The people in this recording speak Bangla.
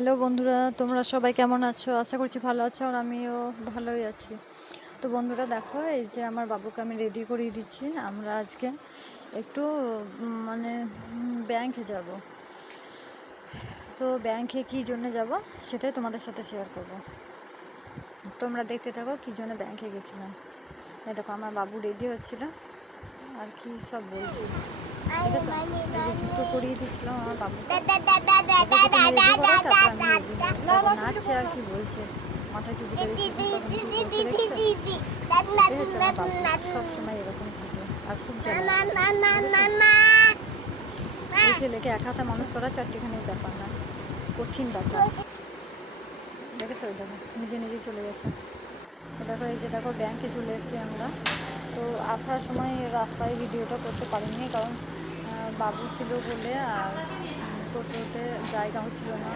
হ্যালো বন্ধুরা, তোমরা সবাই কেমন আছো? আশা করছি ভালো আছো, আর আমিও ভালোই আছি। তো বন্ধুরা দেখো, এই যে আমার বাবুকে আমি রেডি করিয়ে দিচ্ছি। আমরা আজকে একটু মানে ব্যাংকে যাব। তো ব্যাংকে কী জন্য যাব সেটাই তোমাদের সাথে শেয়ার করব। তোমরা দেখতে থাকো কী জন্য ব্যাংকে গেছিলাম। এই দেখো আমার বাবু রেডি হচ্ছিল আর কি সব বলছি, ঠিক আছে? এই যে জুতো পরিয়ে দিচ্ছিলাম আমার বাবুকে। নাচছে আর কি বলছে, মাথায় টুপি সব সময় এরকম থাকে আর খুব এই ছেলেকে এক হাতে মানুষ করা চারটিখানির ব্যাপার না, কঠিন ব্যাপার। দেখেছো? ওই দেখো নিজে নিজে চলে গেছে। দেখো এই যে দেখো ব্যাংকে চলে এসেছি আমরা। তো আসার সময় রাস্তায় ভিডিওটা করতে পারিনি, কারণ বাবু ছিল বলে আর টোটোতে জায়গা হচ্ছিল না।